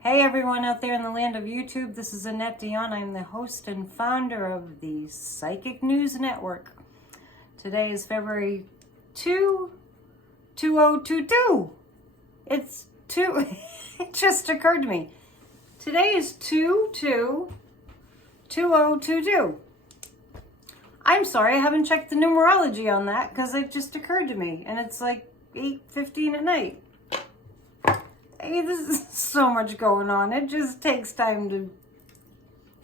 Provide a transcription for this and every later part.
Hey everyone out there in the land of YouTube, this is Annette Dion. I'm the host and founder of the Psychic News Network. Today is February 2, 2022. It's 2, it just occurred to me. Today is 2/2/2022. I'm sorry, I haven't checked the numerology on that because it just occurred to me and it's like 8:15 at night. Hey, this is so much going on. It just takes time to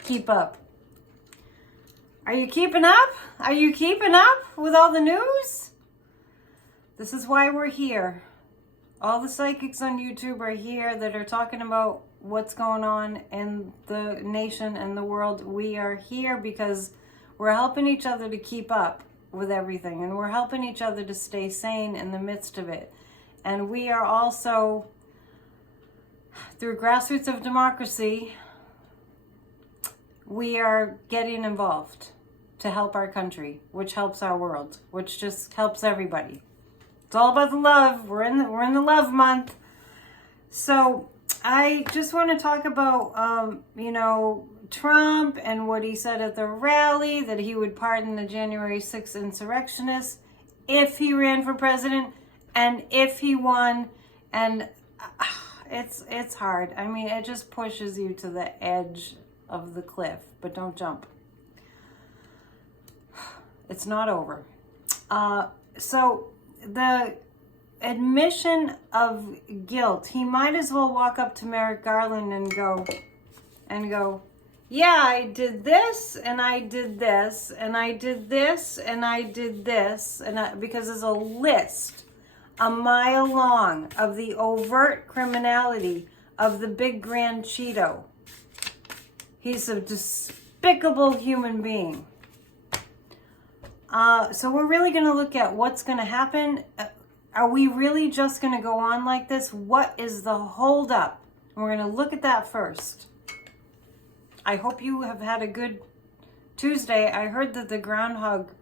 keep up. Are you keeping up? Are you keeping up with all the news? This is why we're here. All the psychics on YouTube are here that are talking about what's going on in the nation and the world. We are here because we're helping each other to keep up with everything, and we're helping each other to stay sane in the midst of it. And we are also, through Grassroots of Democracy, we are getting involved to help our country, which helps our world, which just helps everybody. It's all about the love. We're in the love month. So I just want to talk about, Trump and what he said at the rally, that he would pardon the January 6th insurrectionists if he ran for president and if he won. And it's hard. I mean, it just pushes you to the edge of the cliff, but don't jump. It's not over. So the admission of guilt, he might as well walk up to Merrick Garland and go, yeah, I did this, and I did this, and I did this, and I did this, because there's a list a mile long of the overt criminality of the big grand Cheeto. He's a despicable human being. So we're really going to look at what's going to happen. Are we really just going to go on like this? What is the holdup? We're going to look at that first. I hope you have had a good Tuesday. I heard that the groundhog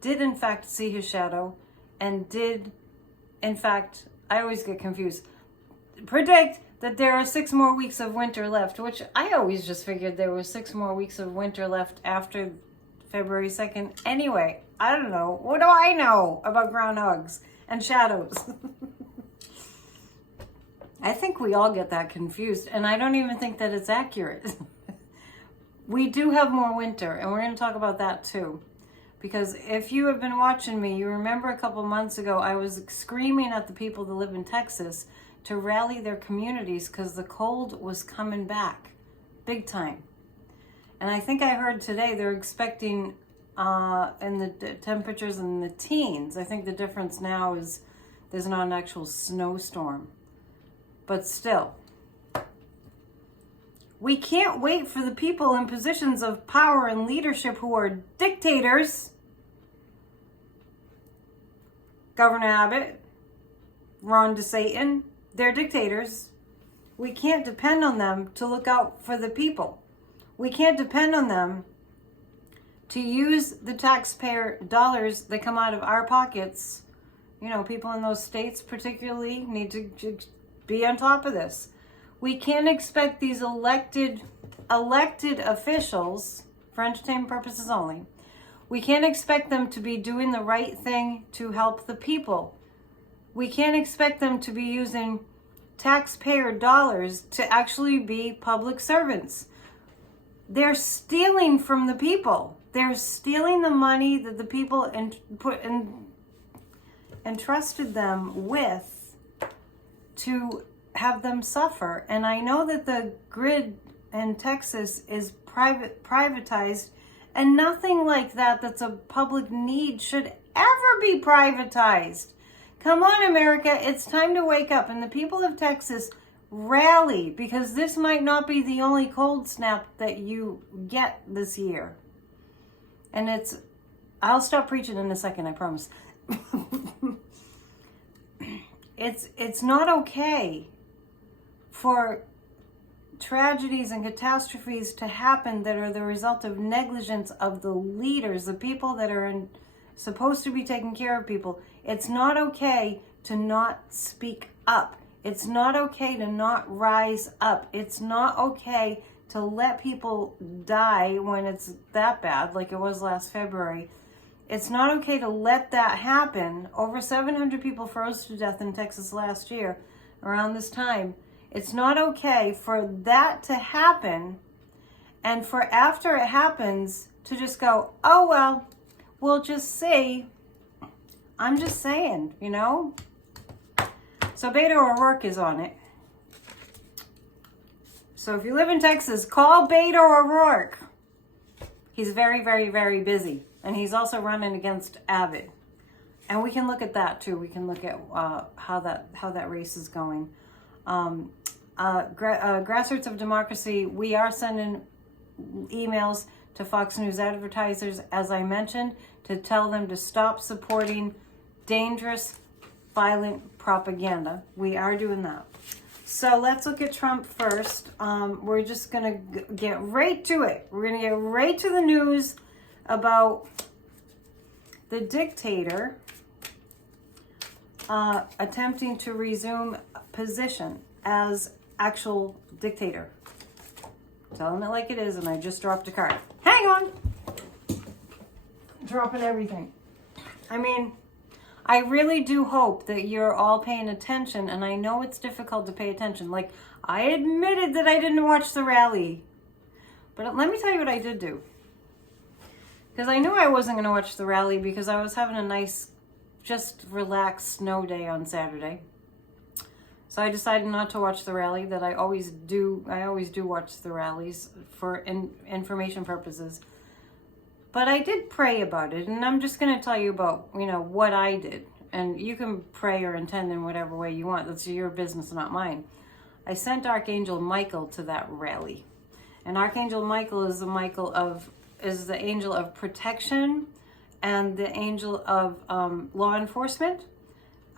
did in fact see his shadow and did in fact, I always get confused, predict that there are 6 more weeks of winter left, which I always just figured there was 6 more weeks of winter left after February 2nd. Anyway, I don't know. What do I know about groundhogs and shadows? I think we all get that confused, and I don't even think that it's accurate. We do have more winter, and we're going to talk about that too. Because if you have been watching me, you remember a couple months ago, I was screaming at the people that live in Texas to rally their communities because the cold was coming back big time. And I think I heard today they're expecting in the temperatures in the teens. I think the difference now is there's not an actual snowstorm. But still, we can't wait for the people in positions of power and leadership who are dictators. Governor Abbott, Ron DeSatan, they're dictators. We can't depend on them to look out for the people. We can't depend on them to use the taxpayer dollars that come out of our pockets. You know, people in those states particularly need to be on top of this. We can't expect these elected officials, for entertainment purposes only, we can't expect them to be doing the right thing to help the people. We can't expect them to be using taxpayer dollars to actually be public servants. They're stealing from the people. They're stealing the money that the people entrusted them with to have them suffer. And I know that the grid in Texas is privatized, and nothing like that that's a public need should ever be privatized. Come on, America, it's time to wake up. And the people of Texas, rally, because this might not be the only cold snap that you get this year. And I'll stop preaching in a second, I promise. It's not okay for tragedies and catastrophes to happen that are the result of negligence of the leaders, the people that are supposed to be taking care of people. It's not okay to not speak up. It's not okay to not rise up. It's not okay to let people die when it's that bad, like it was last February. It's not okay to let that happen. Over 700 people froze to death in Texas last year around this time. It's not okay for that to happen, and for after it happens to just go, oh, well, we'll just see. I'm just saying, you know? So Beto O'Rourke is on it. So if you live in Texas, call Beto O'Rourke. He's very, very, very busy. And he's also running against Abbott. And we can look at that too. We can look at how that race is going. Grassroots of Democracy, we are sending emails to Fox News advertisers, as I mentioned, to tell them to stop supporting dangerous, violent propaganda. We are doing that. So let's look at Trump first. We're just going to get right to it. We're going to get right to the news about the dictator attempting to resume position as actual dictator. Telling it like it is, and I just dropped a card. Hang on! Dropping everything. I mean, I really do hope that you're all paying attention, and I know it's difficult to pay attention. Like, I admitted that I didn't watch the rally. But let me tell you what I did do. Because I knew I wasn't going to watch the rally because I was having a nice, just relaxed snow day on Saturday. So I decided not to watch the rally that I always do. I always do watch the rallies for information purposes. But I did pray about it, and I'm just going to tell you about, you know, what I did. And you can pray or intend in whatever way you want. That's your business, not mine. I sent Archangel Michael to that rally. And Archangel Michael is the angel of protection and the angel of law enforcement.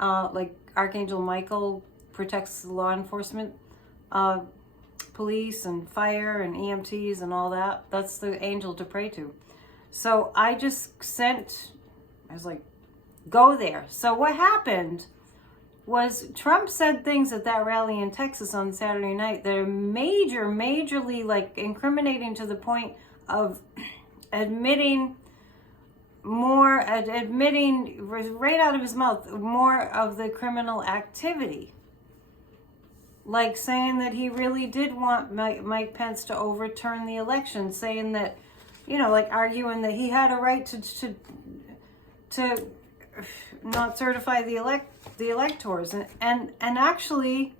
Like Archangel Michael protects law enforcement, police and fire and EMTs and all that. That's the angel to pray to. So I was like, go there. So what happened was Trump said things at that rally in Texas on Saturday night that are majorly like incriminating to the point of admitting right out of his mouth more of the criminal activity. Like saying that he really did want Mike Pence to overturn the election, saying that, you know, like arguing that he had a right to not certify the electors, and actually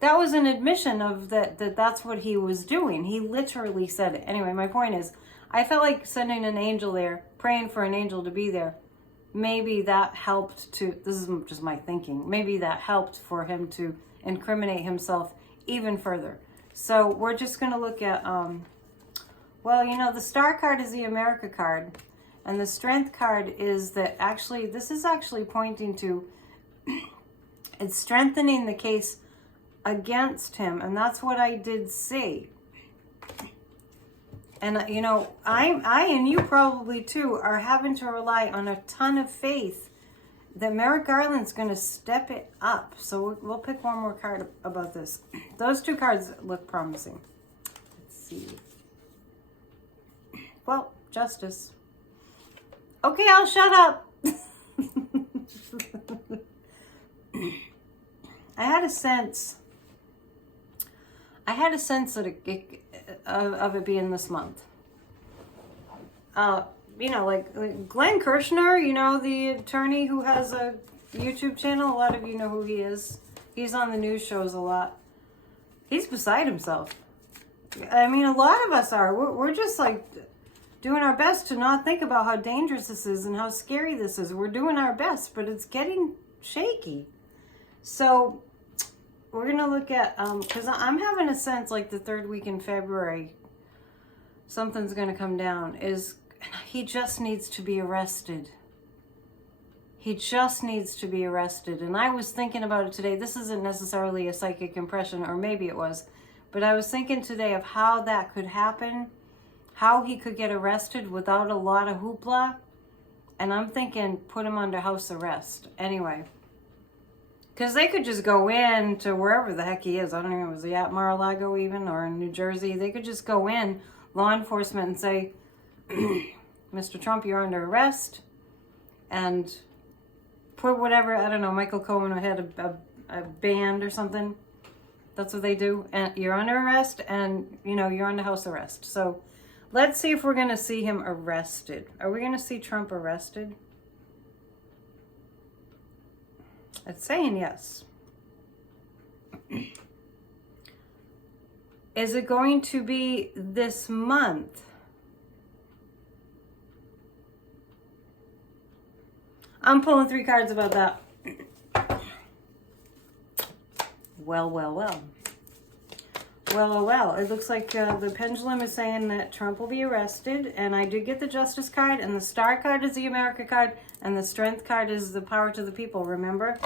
that was an admission of that's what he was doing. He literally said it. Anyway, my point is, I felt like sending an angel there, praying for an angel to be there. Maybe that helped to, this is just my thinking, maybe that helped for him to incriminate himself even further. So we're just going to look at, well, you know, the star card is the America card, and the strength card is that actually, this is actually pointing to, it's strengthening the case against him, and that's what I did see. And, you know, I and you probably too are having to rely on a ton of faith that Merrick Garland's going to step it up. So we'll pick one more card about this. Those two cards look promising. Let's see. Well, justice. Okay, I'll shut up. I had a sense that of it being this month. You know, like Glenn Kirshner, you know, the attorney who has a YouTube channel. A lot of you know who he is. He's on the news shows a lot. He's beside himself. I mean, a lot of us are. We're just like doing our best to not think about how dangerous this is and how scary this is. We're doing our best, but it's getting shaky. So we're going to look at, because I'm having a sense like the third week in February, something's going to come down, is he just needs to be arrested. He just needs to be arrested. And I was thinking about it today. This isn't necessarily a psychic impression, or maybe it was, but I was thinking today of how that could happen, how he could get arrested without a lot of hoopla, And I'm thinking, put him under house arrest. Anyway. Because they could just go in to wherever the heck he is. I don't know, was he at Mar-a-Lago even, or in New Jersey? They could just go in, law enforcement, and say, Mr. Trump, you're under arrest. And put whatever, I don't know, Michael Cohen had a band or something. That's what they do. And you're under arrest, and, you know, you're under house arrest. So let's see if we're going to see him arrested. Are we going to see Trump arrested? It's saying yes. Is it going to be this month? I'm pulling 3 cards about that. Well. It looks like the pendulum is saying that Trump will be arrested, and I did get the Justice card, and the Star card is the America card, and the Strength card is the power to the people, remember?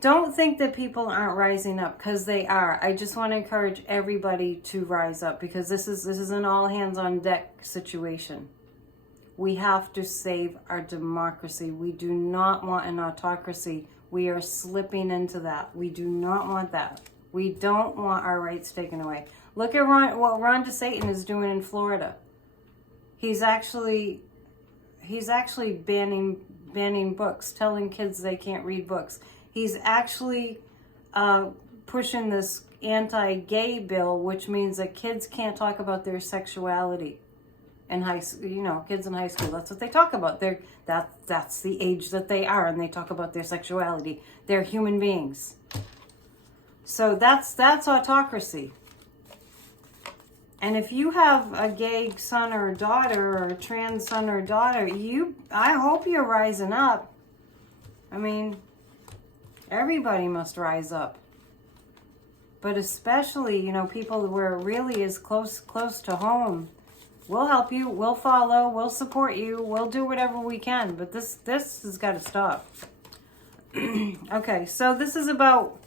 Don't think that people aren't rising up, because they are. I just want to encourage everybody to rise up, because this is an all hands on deck situation. We have to save our democracy. We do not want an autocracy. We are slipping into that. We do not want that. We don't want our rights taken away. Look at what Ron DeSatan is doing in Florida. He's actually banning books, telling kids they can't read books. He's actually pushing this anti-gay bill, which means that kids can't talk about their sexuality in high school. You know, kids in high school, that's what they talk about. That's the age that they are, and they talk about their sexuality. They're human beings. So that's autocracy. And if you have a gay son or daughter, or a trans son or daughter, I hope you're rising up. I mean, everybody must rise up. But especially, you know, people where it really is close to home. We'll help you, we'll follow, we'll support you, we'll do whatever we can. But this has got to stop. Okay, so this is about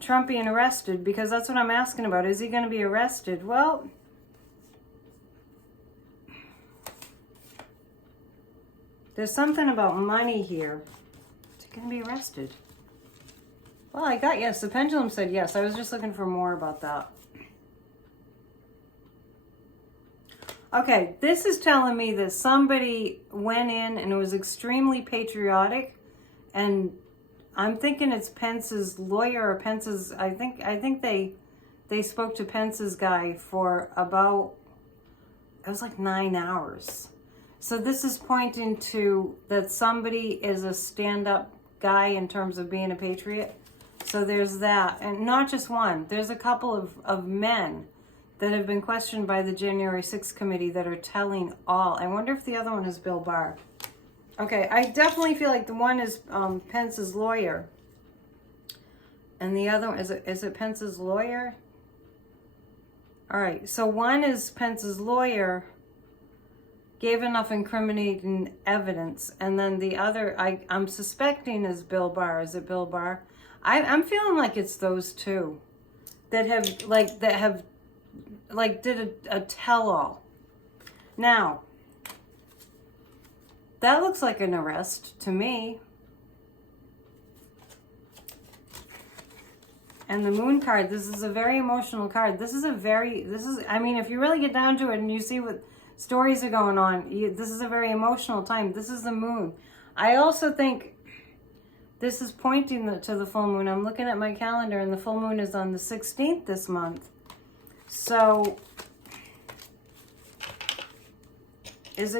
Trump being arrested, because that's what I'm asking about. Is he going to be arrested? Well, there's something about money here. Is he going to be arrested? Well, I got yes. The pendulum said yes. I was just looking for more about that. Okay, this is telling me that somebody went in and it was extremely patriotic, and I'm thinking it's Pence's lawyer or Pence's. I think they spoke to Pence's guy for about, it was like 9 hours. So this is pointing to that somebody is a stand-up guy in terms of being a patriot. So there's that, and not just one. There's a couple of men that have been questioned by the January 6th committee that are telling all. I wonder if the other one is Bill Barr. Okay, I definitely feel like the one is Pence's lawyer. And the other one, is it Pence's lawyer? All right, so one is Pence's lawyer, gave enough incriminating evidence. And then the other, I'm suspecting is Bill Barr. Is it Bill Barr? I'm feeling like it's those two that have did a tell-all. Now, that looks like an arrest to me. And the moon card, this is a very emotional card. I mean, if you really get down to it and you see what stories are going on, this is a very emotional time. This is the moon. I also think this is pointing to the full moon. I'm looking at my calendar, and the full moon is on the 16th this month. So, is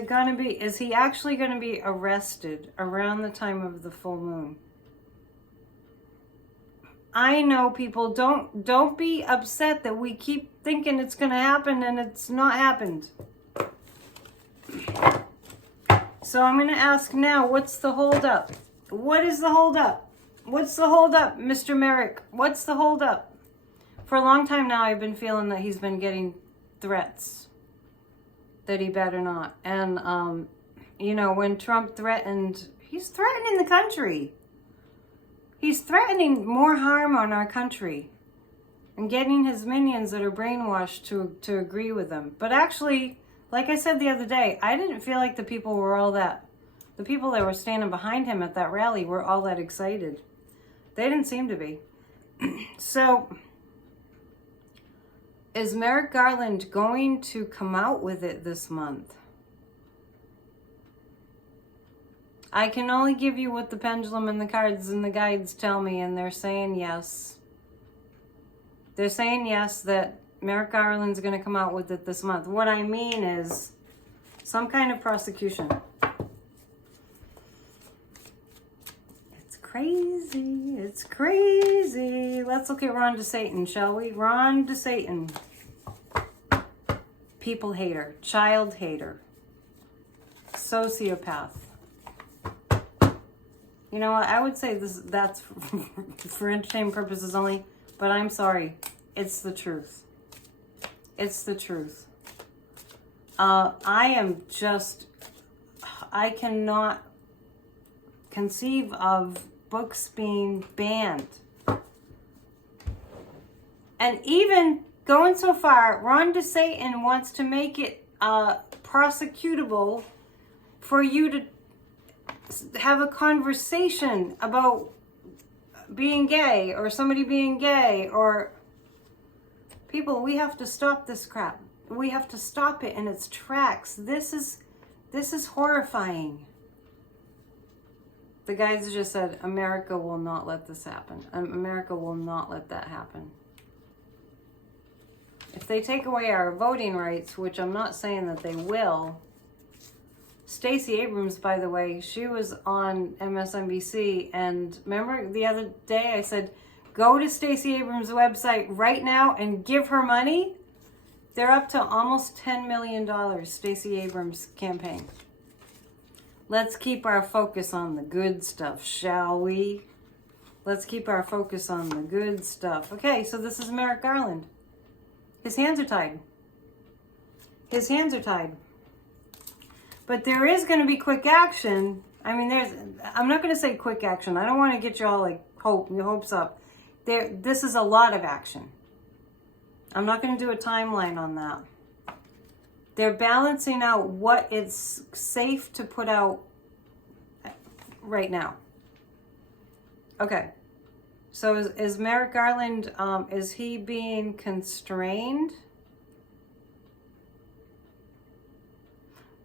he actually going to be arrested around the time of the full moon? I know people, don't be upset that we keep thinking it's going to happen and it's not happened. So I'm going to ask now, what's the holdup? What is the holdup? What's the holdup, Mr. Merrick? What's the holdup? For a long time now, I've been feeling that he's been getting threats that he better not. And, you know, when Trump threatened, he's threatening the country. He's threatening more harm on our country. and getting his minions that are brainwashed to agree with him. But actually, like I said the other day, I didn't feel like the people that were standing behind him at that rally were all that excited. They didn't seem to be. So, is Merrick Garland going to come out with it this month? I can only give you what the pendulum and the cards and the guides tell me, and they're saying yes. They're saying yes, that Merrick Garland's going to come out with it this month. What I mean is some kind of prosecution. It's crazy. It's crazy. Let's look at Ron DeSatan, shall we? Ron DeSatan. People hater. Child hater. Sociopath. You know what? I would say that's for entertainment purposes only, but I'm sorry. It's the truth. It's the truth. I cannot conceive of books being banned. And even going so far, Ron DeSatan wants to make it prosecutable for you to have a conversation about being gay or somebody being gay or people. We have to stop this crap. We have to stop it in its tracks. This is horrifying. The guys just said, America will not let this happen. America will not let that happen. If they take away our voting rights, which I'm not saying that they will. Stacey Abrams, by the way, she was on MSNBC, and remember the other day I said, go to Stacey Abrams' website right now and give her money? They're up to almost $10 million, Stacey Abrams' campaign. Let's keep our focus on the good stuff, shall we? Let's keep our focus on the good stuff. Okay, so this is Merrick Garland. His hands are tied. His hands are tied. But there is going to be quick action. I mean, I'm not going to say quick action. I don't want to get you all like your hopes up. This is a lot of action. I'm not going to do a timeline on that. They're balancing out what it's safe to put out right now. Okay. So is Merrick Garland, is he being constrained?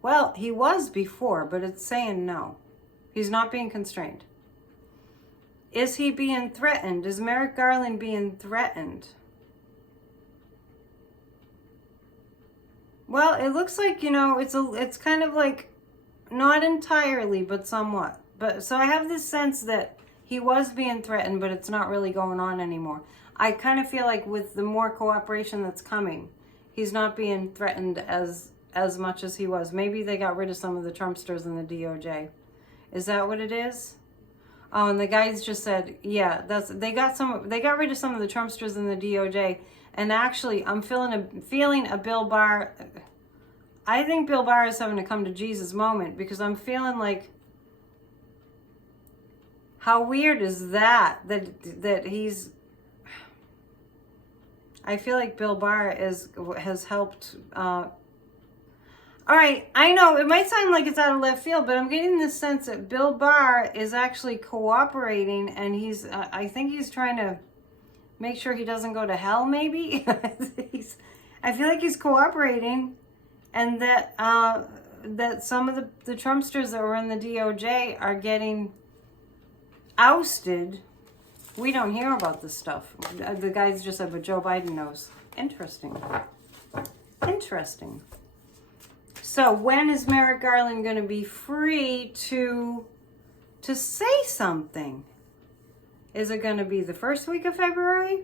Well, he was before, but it's saying no. He's not being constrained. Is he being threatened? Is Merrick Garland being threatened? Well, it looks like, it's kind of like, not entirely, but somewhat. But so I have this sense that he was being threatened, but it's not really going on anymore. I kind of feel like with the more cooperation that's coming, he's not being threatened as much as he was. Maybe they got rid of some of the Trumpsters in the DOJ. Is that what it is? Oh, and the guys just said, yeah, they got rid of some of the Trumpsters in the DOJ. And actually, I'm feeling a Bill Barr. I think Bill Barr is having to come to Jesus moment, because I'm feeling like, how weird is that he's. I feel like Bill Barr has helped. All right, I know it might sound like it's out of left field, but I'm getting this sense that Bill Barr is actually cooperating, and I think he's trying to make sure he doesn't go to hell, maybe. I feel like he's cooperating, and that some of the Trumpsters that were in the DOJ are getting ousted. We don't hear about this stuff. The guys just said, but Joe Biden knows. Interesting. So when is Merrick Garland going to be free to say something? Is it going to be the first week of February?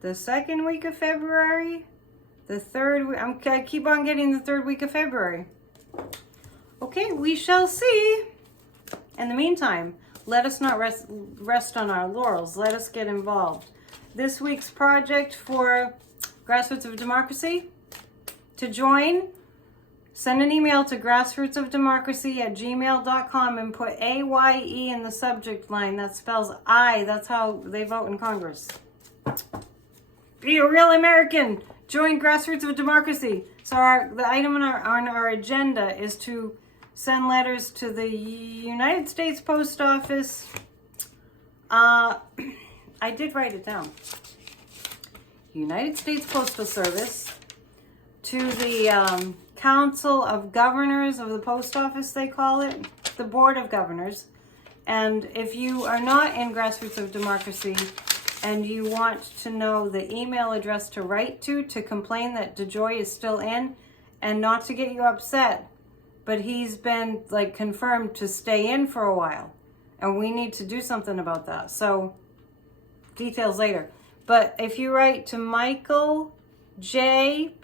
The second week of February? The third week? I keep on getting the third week of February. Okay, we shall see. In the meantime, let us not rest on our laurels. Let us get involved. This week's project for Grassroots of Democracy, to join, send an email to grassrootsofdemocracy@gmail.com and put AYE in the subject line. That spells I. That's how they vote in Congress. Be a real American. Join Grassroots of Democracy. So the item on our agenda is to send letters to the United States Post Office. I did write it down. United States Postal Service, to the Council of Governors of the Post Office, they call it, the Board of Governors. And if you are not in Grassroots of Democracy and you want to know the email address to write to complain that DeJoy is still in, and not to get you upset, but he's been like confirmed to stay in for a while, and we need to do something about that. So details later. But if you write to Michael J.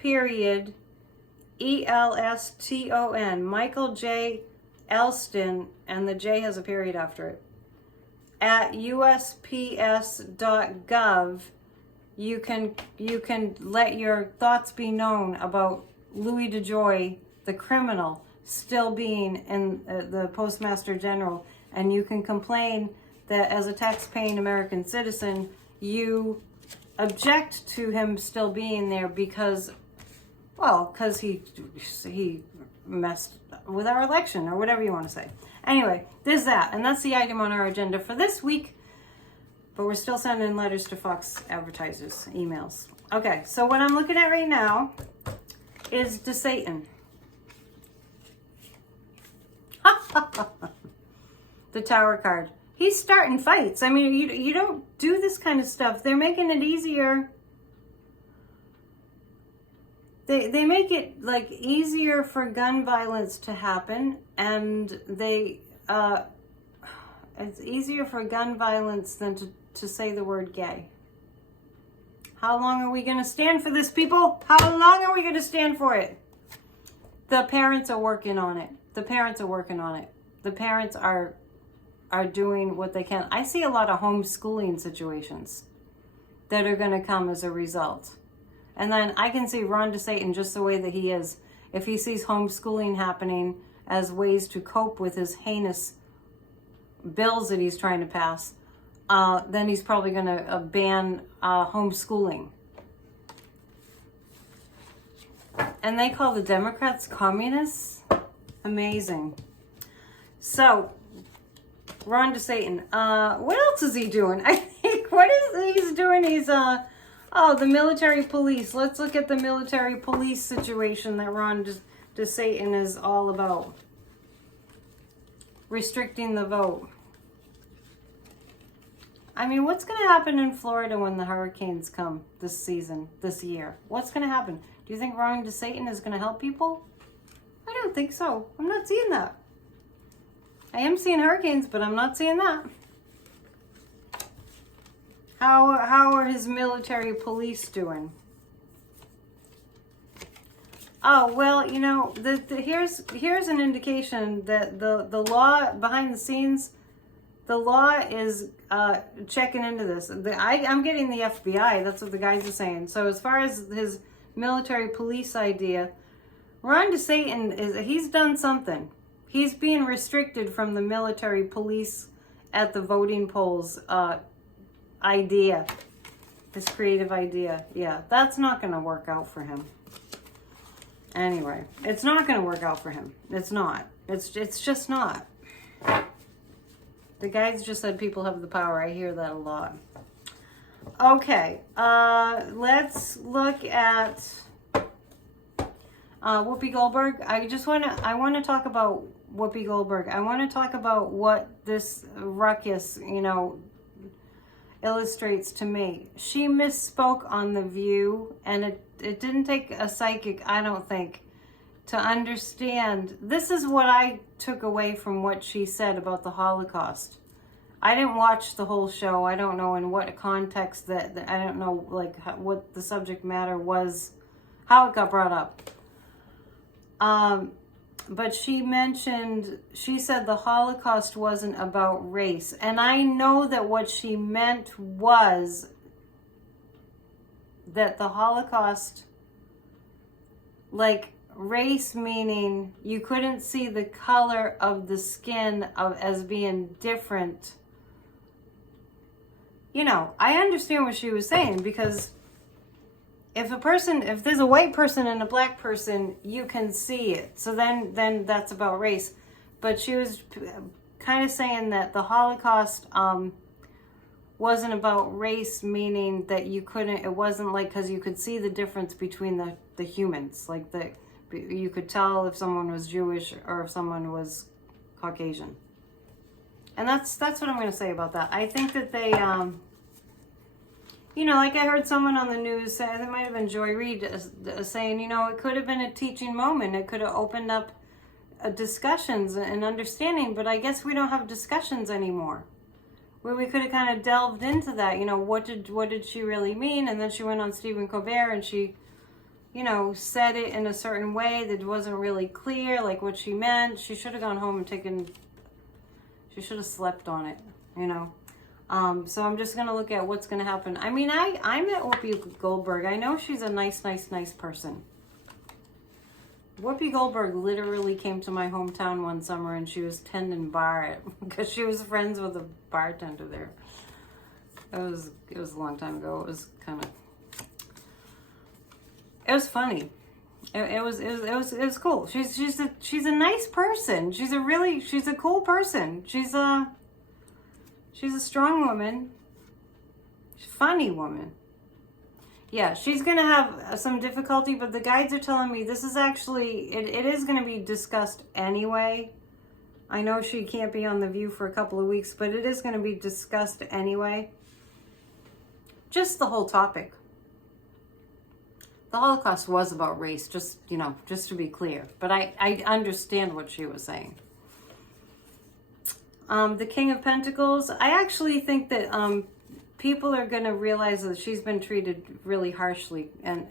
Elston, Michael J. Elston, and the J has a period after it, at usps.gov, you can let your thoughts be known about Louis DeJoy, the criminal, still being in the Postmaster General, and you can complain that as a tax-paying American citizen, you object to him still being there because he messed with our election, or whatever you want to say. Anyway, there's that, and that's the item on our agenda for this week. But we're still sending letters to Fox advertisers, emails. Okay, so what I'm looking at right now is DeSatan. The Tower card. He's starting fights. I mean, you don't do this kind of stuff. They're making it easier. They make it like easier for gun violence to happen, and it's easier for gun violence than to say the word gay. How long are we going to stand for this, people? How long are we going to stand for it? The parents are working on it. The parents are doing what they can. I see a lot of homeschooling situations that are going to come as a result. And then I can see Ron DeSatan just the way that he is. If he sees homeschooling happening as ways to cope with his heinous bills that he's trying to pass, then he's probably going to ban homeschooling. And they call the Democrats communists? Amazing. So, Ron DeSatan, what else is he doing? I think, what is he's doing? He's, the military police. Let's look at the military police situation that Ron DeSatan is all about. Restricting the vote. I mean, what's going to happen in Florida when the hurricanes come this year? What's going to happen? Do you think Ron DeSatan is going to help people? I don't think so. I'm not seeing that. I am seeing hurricanes, but I'm not seeing that. How are his military police doing? Oh, well, you know, here's an indication that the law behind the scenes, the law is checking into this. I'm getting the FBI. That's what the guys are saying. So as far as his military police idea, Ron DeSatan he's done something. He's being restricted from the military police at the voting polls idea. His creative idea. Yeah, that's not going to work out for him. Anyway, it's not going to work out for him. It's not. It's just not. The guys just said people have the power. I hear that a lot. Okay, let's look at Whoopi Goldberg. I want to talk about Whoopi Goldberg. I want to talk about what this ruckus, illustrates to me. She misspoke on The View, and it didn't take a psychic, I don't think, to understand. This is what I took away from what she said about the Holocaust. I didn't watch the whole show. I don't know in what context that I don't know what the subject matter was, how it got brought up. But she said the Holocaust wasn't about race. And I know that what she meant was that the Holocaust, race meaning you couldn't see the color of the skin as being different. I understand what she was saying, because if there's a white person and a black person, you can see it. So then that's about race. But she was kind of saying that the Holocaust wasn't about race, meaning that it wasn't like, because you could see the difference between the humans. Like you could tell if someone was Jewish or if someone was Caucasian. And that's what I'm going to say about that. I think that they, like I heard someone on the news say, it might have been Joy Reid saying, it could have been a teaching moment. It could have opened up discussions and understanding, but I guess we don't have discussions anymore. Where we could have kind of delved into that, what did she really mean? And then she went on Stephen Colbert and she, said it in a certain way that wasn't really clear, like what she meant. She should have gone home and she should have slept on it, So I'm just going to look at what's going to happen. I mean, I met Whoopi Goldberg. I know she's a nice person. Whoopi Goldberg literally came to my hometown one summer and she was tending bar because she was friends with a bartender there. It was a long time ago. It was funny. It was cool. She's a nice person. She's a cool person. She's a strong woman. She's a funny woman. Yeah, she's going to have some difficulty, but the guides are telling me this is actually, it is going to be discussed anyway. I know she can't be on The View for a couple of weeks, but it is going to be discussed anyway. Just the whole topic. The Holocaust was about race, just to be clear. But I understand what she was saying. The King of Pentacles, I actually think that people are going to realize that she's been treated really harshly. And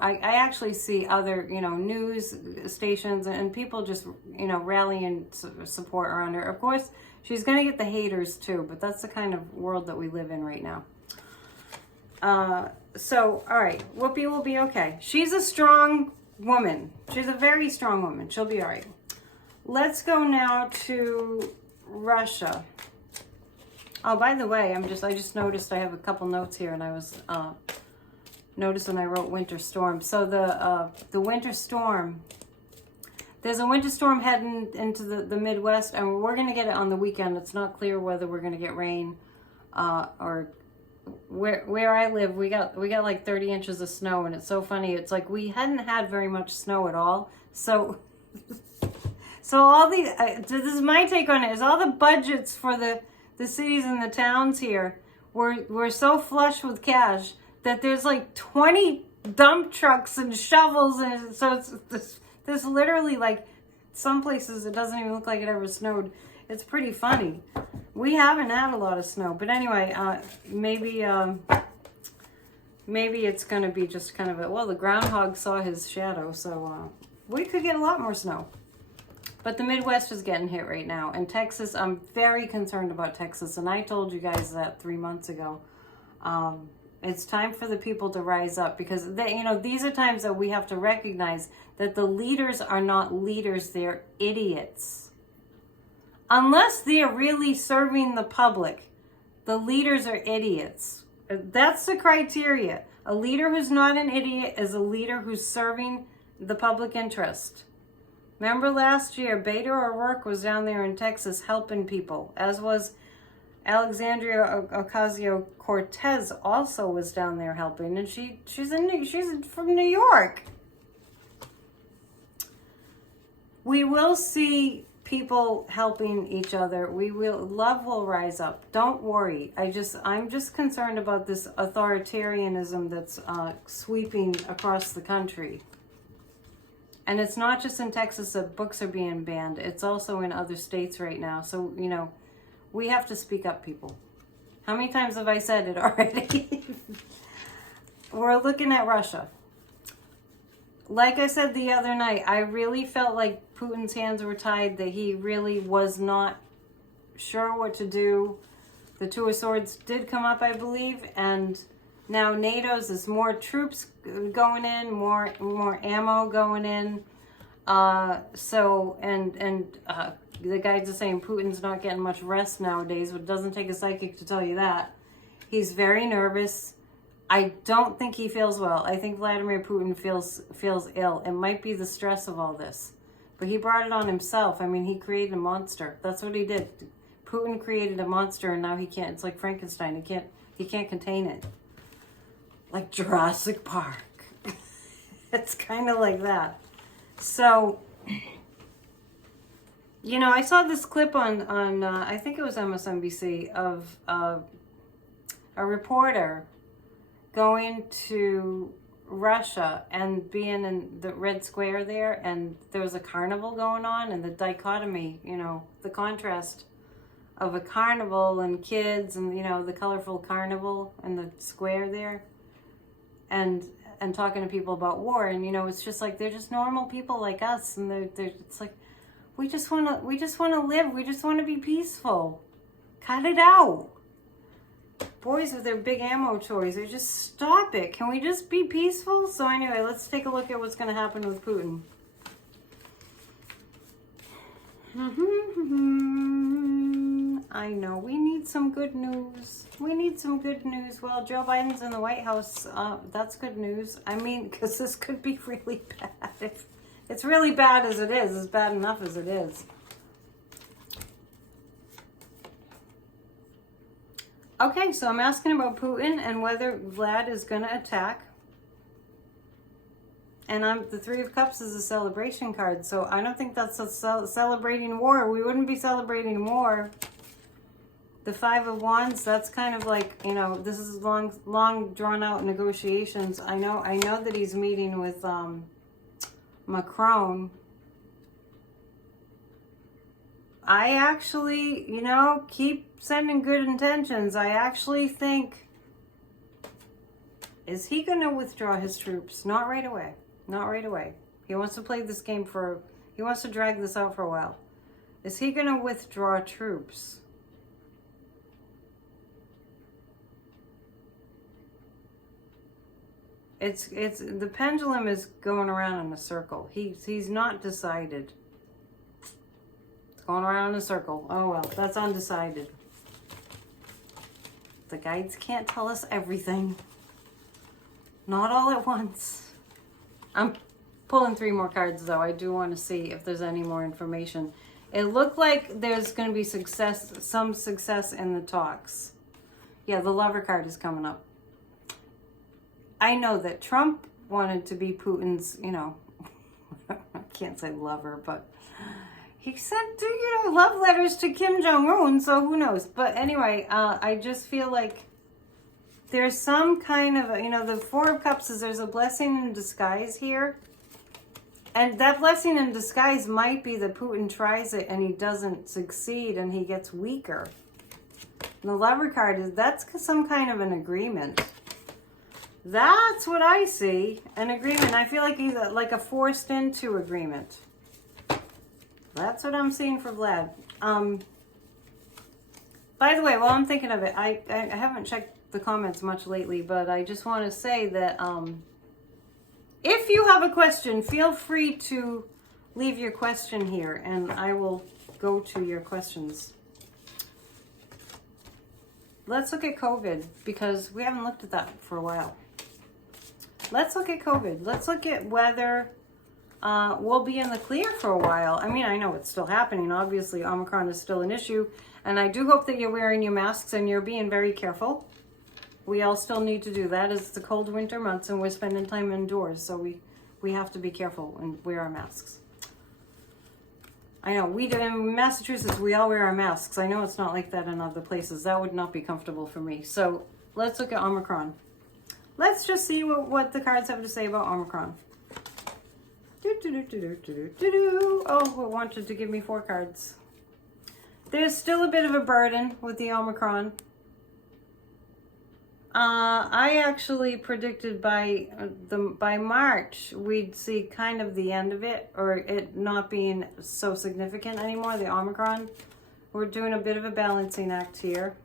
I actually see other, news stations and people just, rallying support around her. Of course, she's going to get the haters too, but that's the kind of world that we live in right now. So, all right, Whoopi will be okay. She's a strong woman. She's a very strong woman. She'll be all right. Let's go now to Russia. Oh, by the way, I just noticed I have a couple notes here, and I was noticed when I wrote winter storm. So the winter storm, there's a winter storm heading into the Midwest, and we're going to get it on the weekend. It's not clear whether we're going to get rain or where I live. We got like 30 inches of snow, and it's so funny. It's like we hadn't had very much snow at all. So all this is my take on it. Is all the budgets for the cities and the towns here were so flush with cash that there's like 20 dump trucks and shovels, and so there's literally like some places it doesn't even look like it ever snowed. It's pretty funny. We haven't had a lot of snow, but anyway, maybe it's gonna be just kind of the groundhog saw his shadow, so we could get a lot more snow. But the Midwest is getting hit right now. And Texas, I'm very concerned about Texas. And I told you guys that 3 months ago. It's time for the people to rise up. Because, these are times that we have to recognize that the leaders are not leaders. They're idiots. Unless they are really serving the public, the leaders are idiots. That's the criteria. A leader who's not an idiot is a leader who's serving the public interest. Remember last year, Beto O'Rourke was down there in Texas helping people, as was Alexandria Ocasio-Cortez also was down there helping, and she's from New York. We will see people helping each other. Love will rise up. Don't worry. I'm just concerned about this authoritarianism that's sweeping across the country. And it's not just in Texas that books are being banned. It's also in other states right now. So, we have to speak up, people. How many times have I said it already? We're looking at Russia. Like I said the other night, I really felt like Putin's hands were tied, that he really was not sure what to do. The Two of Swords did come up, I believe, and now NATO's is more troops going in, more ammo going in. The guys are saying Putin's not getting much rest nowadays, but it doesn't take a psychic to tell you that. He's very nervous. I don't think he feels well. I think Vladimir Putin feels ill. It might be the stress of all this. But he brought it on himself. I mean, he created a monster. That's what he did. Putin created a monster, and now he can't. It's like Frankenstein. He can't contain it. Like Jurassic Park. It's kind of like that. So, you know, I saw this clip on I think it was MSNBC of a reporter going to Russia and being in the Red Square there, and there was a carnival going on, and the dichotomy, you know, the contrast of a carnival and kids and, you know, the colorful carnival and the square there, and talking to people about war. And, you know, it's just like, they're just normal people like us, and it's like, we just want to live. We just want to be peaceful. Cut it out. Boys with their big ammo toys, they just stop it. Can we just be peaceful? So anyway, let's take a look at what's going to happen with Putin. I know, we need some good news. We need some good news. Well, Joe Biden's in the White House. That's good news. I mean, because this could be really bad. It's really bad as it is. It's bad enough as it is. Okay, so I'm asking about Putin and whether Vlad is going to attack. And the Three of Cups is a celebration card, so I don't think that's celebrating war. We wouldn't be celebrating war. The Five of Wands, that's kind of like, you know, this is long drawn out negotiations. I know that he's meeting with Macron. I actually, you know, keep sending good intentions. I actually think, is he going to withdraw his troops? Not right away. Not right away. He wants to play this game he wants to drag this out for a while. Is he going to withdraw troops? It's the pendulum is going around in a circle. He's not decided. It's going around in a circle. Oh well, that's undecided. The guides can't tell us everything. Not all at once. I'm pulling 3 more cards though. I do want to see if there's any more information. It looked like there's going to be some success in the talks. Yeah, the Lover card is coming up. I know that Trump wanted to be Putin's, you know, I can't say lover, but he sent, you know, love letters to Kim Jong-un, so who knows. But anyway, I just feel like there's some kind of, you know, the Four of Cups is there's a blessing in disguise here. And that blessing in disguise might be that Putin tries it and he doesn't succeed and he gets weaker. And the Lover card that's some kind of an agreement. That's what I see, an agreement. I feel like he's like a forced into agreement. That's what I'm seeing for Vlad. By the way, while I'm thinking of it, I haven't checked the comments much lately, but I just want to say that if you have a question, feel free to leave your question here, and I will go to your questions. Let's look at COVID, because we haven't looked at that for a while. Let's look at COVID. Let's look at whether we'll be in the clear for a while. I mean, I know it's still happening. Obviously, Omicron is still an issue. And I do hope that you're wearing your masks and you're being very careful. We all still need to do that. It's the cold winter months and we're spending time indoors. So we have to be careful and wear our masks. I know, in Massachusetts, we all wear our masks. I know it's not like that in other places. That would not be comfortable for me. So let's look at Omicron. Let's just see what the cards have to say about Omicron. Oh, it wanted to give me 4 cards. There's still a bit of a burden with the Omicron. I actually predicted by March we'd see kind of the end of it, or it not being so significant anymore, the Omicron. We're doing a bit of a balancing act here.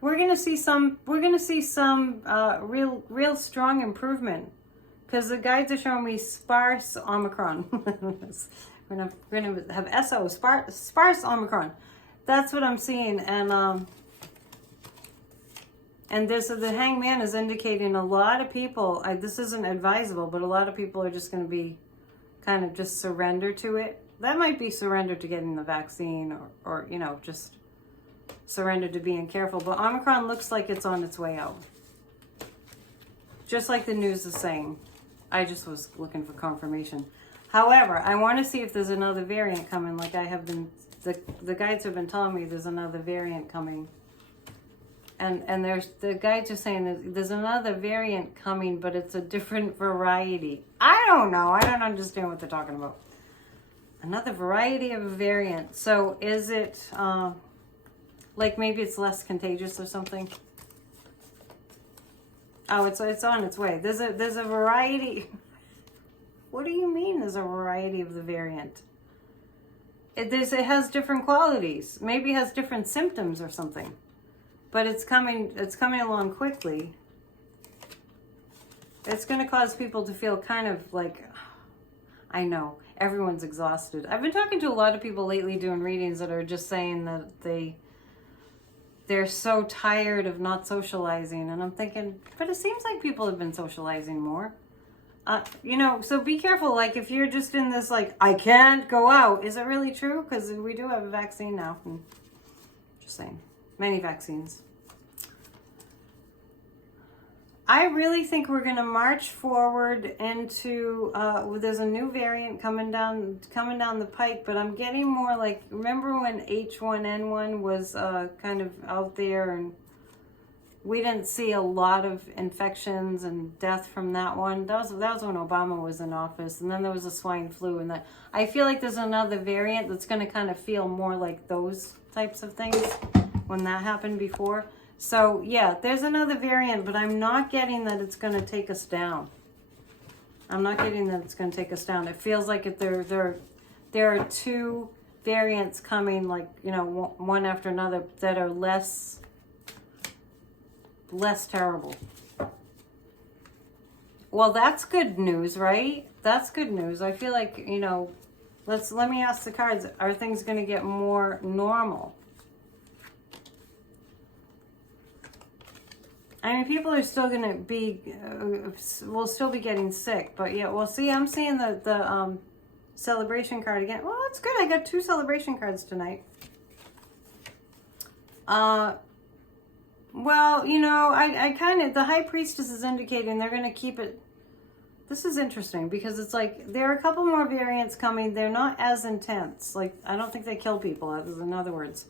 We're gonna see some real strong improvement, because the guides are showing me sparse Omicron. we're gonna have SO sparse Omicron. That's what I'm seeing, and And this, the hangman is indicating a lot of people, this isn't advisable, but a lot of people are just going to be kind of just surrender to it. That might be surrender to getting the vaccine, or you know, just surrender to being careful. But Omicron looks like it's on its way out. Just like the news is saying. I just was looking for confirmation. However, I want to see if there's another variant coming. Like I have been, the guides have been telling me there's another variant coming. And the guides are saying that there's another variant coming, but it's a different variety. I don't know. I don't understand what they're talking about. Another variety of a variant. So is it, like maybe it's less contagious or something? Oh, it's on its way. There's a variety. What do you mean there's a variety of the variant? It has different qualities. Maybe it has different symptoms or something. But it's coming along quickly. It's going to cause people to feel kind of like, I know, everyone's exhausted. I've been talking to a lot of people lately doing readings that are just saying that they're so tired of not socializing. And I'm thinking, but it seems like people have been socializing more. You know, so be careful. Like if you're just in this, like, I can't go out. Is it really true? Because we do have a vaccine now. Just saying. Many vaccines. I really think we're going to march forward into, there's a new variant coming down the pike, but I'm getting more like, remember when H1N1 was kind of out there, and we didn't see a lot of infections and death from that one. That was when Obama was in office, and then there was a swine flu, and that I feel like there's another variant that's going to kind of feel more like those types of things when that happened before. So yeah, there's another variant, but I'm not getting that it's going to take us down. I'm not getting that it's going to take us down. It feels like there are two variants coming, like, you know, one after another, that are less terrible. Well, that's good news, right? That's good news. I feel like, you know, let me ask the cards, are things going to get more normal? I mean, people are still going to be, will still be getting sick, but yeah, well, see, I'm seeing the celebration card again. Well, that's good. I got 2 celebration cards tonight. Well, you know, I kind of, the High Priestess is indicating they're going to keep it. This is interesting because it's like, there are a couple more variants coming. They're not as intense. Like, I don't think they kill people, in other words.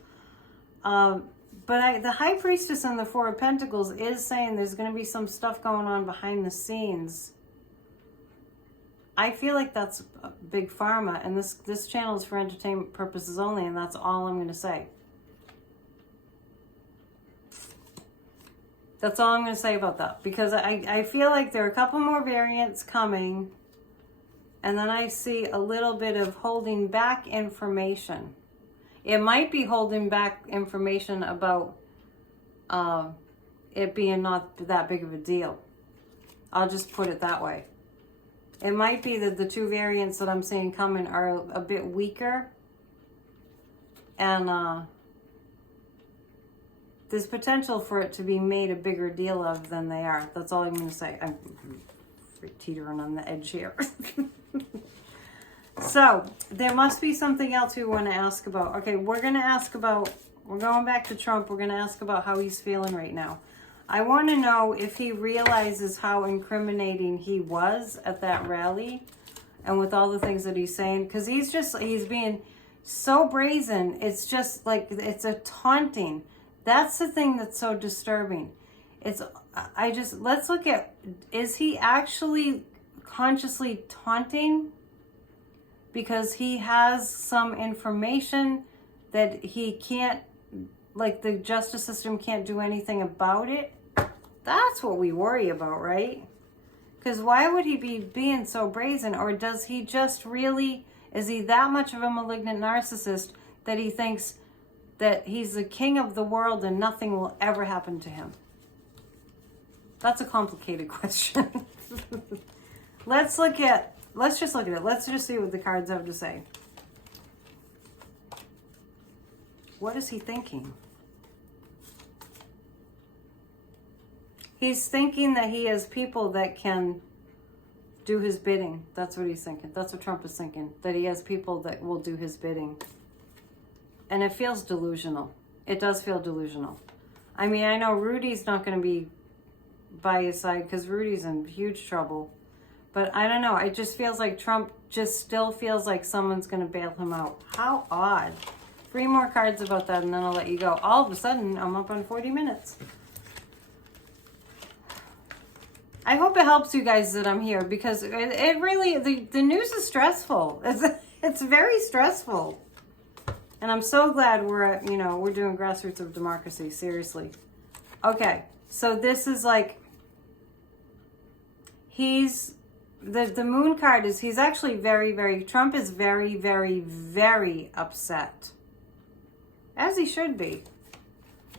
But the High Priestess and the 4 of Pentacles is saying there's going to be some stuff going on behind the scenes. I feel like that's big pharma, and this channel is for entertainment purposes only, and that's all I'm going to say. That's all I'm going to say about that, because I feel like there are a couple more variants coming, and then I see a little bit of holding back information. It might be holding back information about it being not that big of a deal. I'll just put it that way. It might be that the 2 variants that I'm seeing coming are a bit weaker. And there's potential for it to be made a bigger deal of than they are. That's all I'm going to say. I'm teetering on the edge here. So, there must be something else we want to ask about. Okay, we're going back to Trump. We're going to ask about how he's feeling right now. I want to know if he realizes how incriminating he was at that rally and with all the things that he's saying. Because he's being so brazen. It's just like, it's a taunting. That's the thing that's so disturbing. Let's look at, is he actually consciously taunting? Because he has some information that he can't, like the justice system can't do anything about it. That's what we worry about, right? Because why would he be being so brazen? Or does he just really, is he that much of a malignant narcissist that he thinks that he's the king of the world and nothing will ever happen to him? That's a complicated question. Let's just look at it. Let's just see what the cards have to say. What is he thinking? He's thinking that he has people that can do his bidding. That's what he's thinking. That's what Trump is thinking. That he has people that will do his bidding. And it feels delusional. It does feel delusional. I mean, I know Rudy's not going to be by his side because Rudy's in huge trouble. But I don't know. It just feels like Trump just still feels like someone's going to bail him out. How odd. 3 more cards about that and then I'll let you go. All of a sudden, I'm up on 40 minutes. I hope it helps you guys that I'm here because it really, the news is stressful. It's very stressful. And I'm so glad we're doing Grassroots of Democracy, seriously. Okay, so this is like, the moon card is, he's actually Trump is very, very, very upset. As he should be.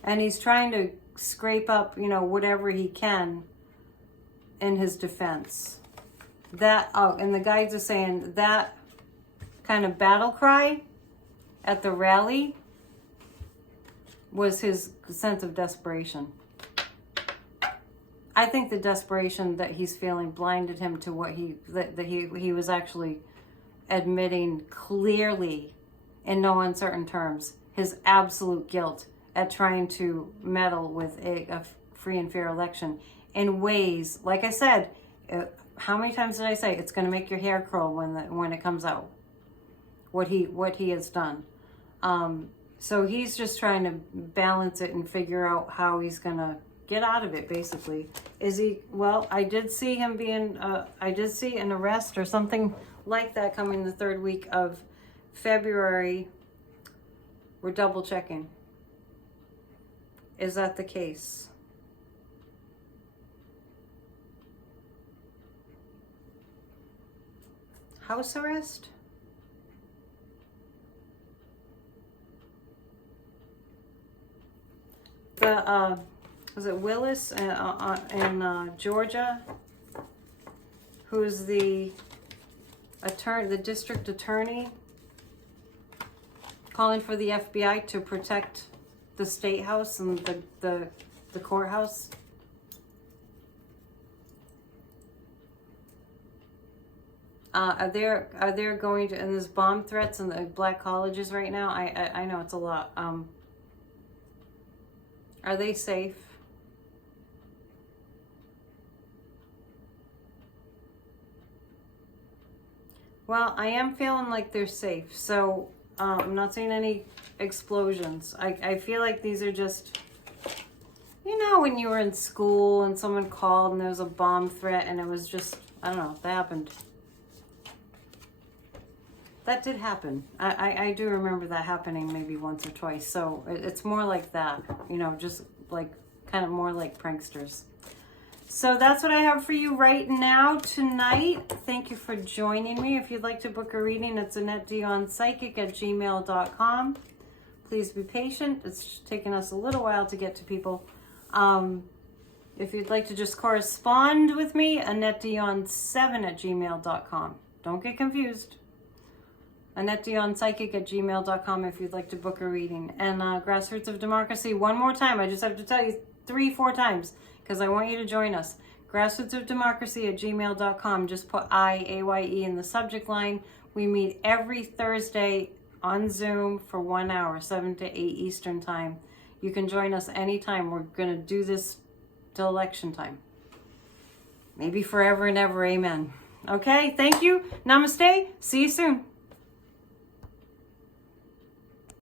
And he's trying to scrape up, whatever he can in his defense. And the guides are saying that kind of battle cry at the rally was his sense of desperation. I think the desperation that he's feeling blinded him to what he was actually admitting clearly in no uncertain terms, his absolute guilt at trying to meddle with a free and fair election in ways, like I said, how many times did I say it's going to make your hair curl when it comes out? What he has done. So he's just trying to balance it and figure out how he's going to get out of it, basically. Is he, well, I did see him I did see an arrest or something like that coming the 3rd week of February. We're double checking. Is that the case? House arrest? Was it Willis in Georgia, who's the district attorney, calling for the FBI to protect the state house and the courthouse? Are there going to, and there's bomb threats in the black colleges right now? I know it's a lot. Are they safe? Well, I am feeling like they're safe. So I'm not seeing any explosions. I feel like these are just, when you were in school and someone called and there was a bomb threat and it was just, I don't know, that happened. That did happen. I do remember that happening maybe once or twice. So it's more like that, just like kind of more like pranksters. So that's what I have for you right now tonight. Thank you for joining me. If you'd like to book a reading, it's AnnetteDionPsychic@gmail.com. Please be patient. It's taken us a little while to get to people. If you'd like to just correspond with me, AnnetteDion7@gmail.com. Don't get confused. AnnetteDionPsychic@gmail.com if you'd like to book a reading. And Grassroots of Democracy, one more time. I just have to tell you 3-4 times because I want you to join us. Grassrootsofdemocracy@gmail.com. Just put IAYE in the subject line. We meet every Thursday on Zoom for 1 hour, 7 to 8 Eastern time. You can join us anytime. We're going to do this till election time. Maybe forever and ever. Amen. Okay, thank you. Namaste. See you soon.